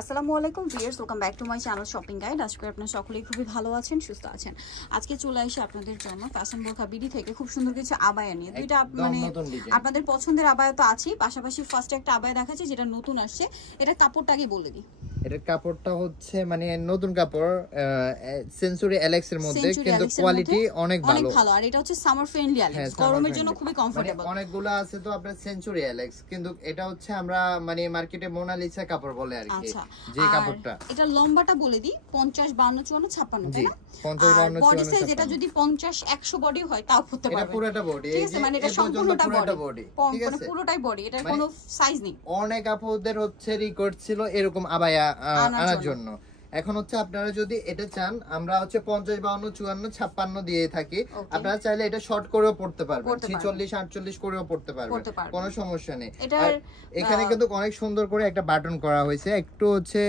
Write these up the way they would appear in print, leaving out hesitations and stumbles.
আসসালামু আলাইকুম viewers, welcome back to my channel shopping guide. আজকে আপনারা সকলেই খুবই ভালো আছেন, সুস্থ আছেন। আজকে চলে আসি আপনাদের জন্য ফ্যাশন বোরখা বিডি থেকে খুব সুন্দর কিছু আবায়া নিয়ে। দুইটা মানে আপনাদের পছন্দের আবায়া তো আছেই, পাশাপাশি ফার্স্টে একটা আবায়া দেখাচ্ছি যেটা নতুন আসছে। এটা কাপড়টা আগে বলে দিই। এটার কাপড়টা হচ্ছে মানে নতুন কাপড়, সেঞ্চুরি এলেক্স এর মধ্যে, কিন্তু কোয়ালিটি অনেক ভালো। আর এটা হচ্ছে সামার ফ্রেন্ডলি এলেক্স, গরমের জন্য খুবই কমফোর্টেবল। অনেকগুলো আছে তো আপনার সেঞ্চুরি এলেক্স, কিন্তু এটা হচ্ছে আমরা মানে মার্কেটে মোনালিসা কাপড় বলে আর কি, যে কাপড়টা। এটা লম্বাটা বলে দিই 50 52 54 56, জি 50 52 বডি সাইজ এটা যদি 50 100 বডি হয় তাও পড়তে পারবে। এটা পুরোটা বডি, ঠিক আছে, মানে এটা সম্পূর্ণটা বডি, ঠিক আছে, পুরোটাই বডি, এটার কোনো সাইজ নেই। অনেক আপুদের হচ্ছে রিকোয়েস্ট ছিল এরকম আবায়া আনার জন্য। এখন হচ্ছে আপনারা যদি এটা চান, আমরা হচ্ছে 50 52 54 56 দিয়ে থাকি। আপনারা চাইলে এটা শর্ট করেও পড়তে পারবেন, 46 48 করেও পড়তে পারবেন, কোনো সমস্যা নেই। আর এখানে কিন্তু অনেক সুন্দর করে একটা বাটন করা হয়েছে, একটু হচ্ছে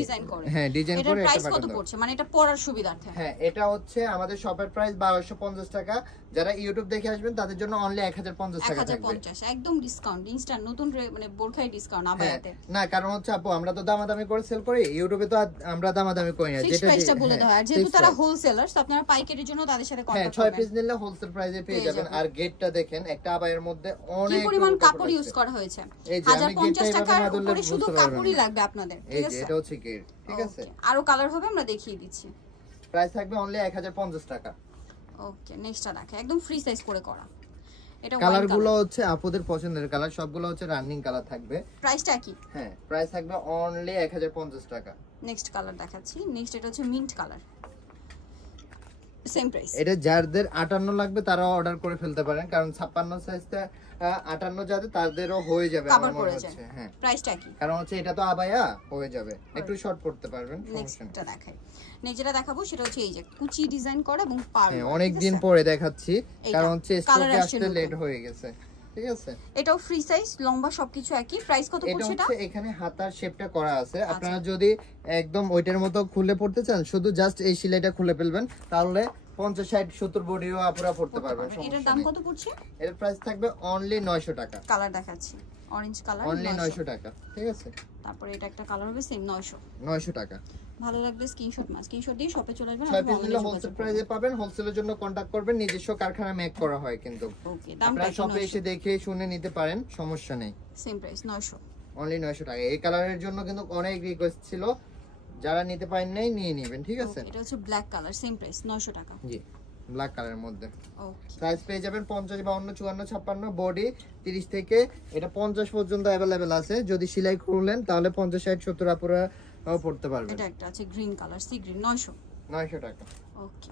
ডিজাইন করে, হ্যাঁ ডিজাইন করে এটা প্রাইস কত পড়ছে, মানে এটা পরার সুবিধার্থে? হ্যাঁ, এটা হচ্ছে আমাদের শপের প্রাইস 1250 টাকা। যারা ইউটিউব দেখে আসবেন তাদের জন্য অনলি 1050 টাকা থাকবে, 1050 একদম ডিসকাউন্ট, ইনস্ট্যান্ট নতুন মানে বোরখায় ডিসকাউন্ট আবায়াতে। না, কারণ হচ্ছে আপু আমরা তো দামাদামি করে সেল করি, ইউটিউবে তো আমরা দামাদামি করি না, যেটা প্রাইসটা বলে দেওয়া। আর যেহেতু তারা হোলসেলার, তো আপনারা পাইকারির জন্য তাদের সাথে কন্টাক্ট করবেন। 6 পিস নিলে হোলসেল প্রাইসে পেয়ে যাবেন। আর গেটটা দেখেন, একটা আবায়ের মধ্যে অনেক পরিমাণ কাপড় ইউজ করা হয়েছে। 1050 টাকার উপরে শুধু কাপড়ই লাগবে আপনাদের, ঠিক আছে? এটা হচ্ছে গেট, ঠিক আছে। আরো কালার হবে, আমরা দেখিয়ে দিচ্ছি। প্রাইস থাকবে অনলি 1050 টাকা। ওকে, নেক্সটটা দেখে একদম ফ্রি সাইজ করে করা। এটা কালারগুলো হচ্ছে আপুদের পছন্দের কালার, সবগুলো হচ্ছে রানিং কালার থাকবে। প্রাইসটা কি? হ্যাঁ, প্রাইস থাকবে অনলি 1050 টাকা। নেক্সট কালার দেখাচ্ছি। নেক্সট এটা হচ্ছে মিন্ট কালার, সেম প্রাইস। এটা যাদের 58 লাগবে তারা অর্ডার করে ফেলতে পারেন, কারণ 56 সাইজটা 58 যাদের তাদেরও হয়ে যাবে আমার মনে হচ্ছে। হ্যাঁ, প্রাইসটা কি? কারণ হচ্ছে এটা তো আবায়া হয়ে যাবে, একটু শর্ট পড়তে পারবেন। নেক্সটটা দেখাই। যেটা দেখাবো সেটা হচ্ছে এই যে কুচি ডিজাইন করা এবং পার্ল। হ্যাঁ, অনেক দিন পরে দেখাচ্ছি, কারণ হচ্ছে স্টকে আসতে লেট হয়ে গেছে, ঠিক আছে। এটাও ফ্রি সাইজ, লম্বা সবকিছু একই। প্রাইস কত পড়ছে এটা? এখানে হাতার শেপটা করা আছে, আপনারা যদি একদম ওইটার মতো খুলে পড়তে চান, শুধু জাস্ট এই সেলাইটা খুলে ফেলবেন, তাহলে 50 60 70 বডিও আপুরা পড়তে পারবেন। এটার দাম কত পড়ছে? এর প্রাইস থাকবে অনলি 900 টাকা। কালার দেখাচ্ছি, অরেঞ্জ কালার, অনলি 900 টাকা, ঠিক আছে। তারপরে এটা একটা কালার হবে সেম 900 টাকা। ভালো লাগবে স্ক্রিনশট দিয়ে শপে চলে আসবেন। সব পিসগুলো হোলসেল প্রাইসে পাবেন, হোলসেলের জন্য কন্টাক্ট করবেন। নিজস্ব কারখানা মেক করা হয়, কিন্তু আপনারা শপে এসে দেখে শুনে নিতে পারেন, সমস্যা নেই। সেম প্রাইস 900, অনলি 900 টাকা। এই কালারের জন্য কিন্তু অনেক রিকোয়েস্ট ছিল, যারা নিতে পারেন নাই নিয়ে নেবেন, ঠিক আছে। এটা হচ্ছে ব্ল্যাক কালার, সেম প্রাইস 900 টাকা। জি, ব্ল্যাক কালারের মধ্যে। ওকে, সাইজ পেয়ে যাবেন 50 52 54 56, বডি 30 থেকে এটা 50 পর্যন্ত अवेलेबल আছে। যদি সেলাই করলেন তাহলে 50 60 70 আপুরা পড়তে পারবেন। এটা একটা আছে গ্রিন কালার, সি গ্রিন, 900 টাকা। ওকে,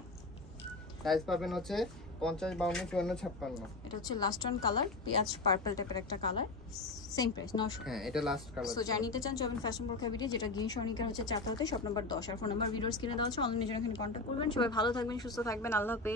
সাইজ পাবেন হচ্ছে 50 52 54 56। এটা হচ্ছে লাস্ট ওয়ান কালার, পেঁয়াজ পার্পল টাইপের একটা কালার, সেম প্রাইস 900। হ্যাঁ, এটা লাস্ট কালার। সো যারা নিতে চান চলবেন ফ্যাশন বোরখা ভিডিও, যেটা গিয়ে সনিকার হচ্ছে চাতাতে, শপ নাম্বার 10, আর ফোন নাম্বার ভিডিওস কিনে দেওয়া আছে। অনলাইনে জন্য এখানে কন্ট্যাক্ট করবেন। সবাই ভালো থাকবেন, সুস্থ থাকবেন, আল্লাহ হাফেজ।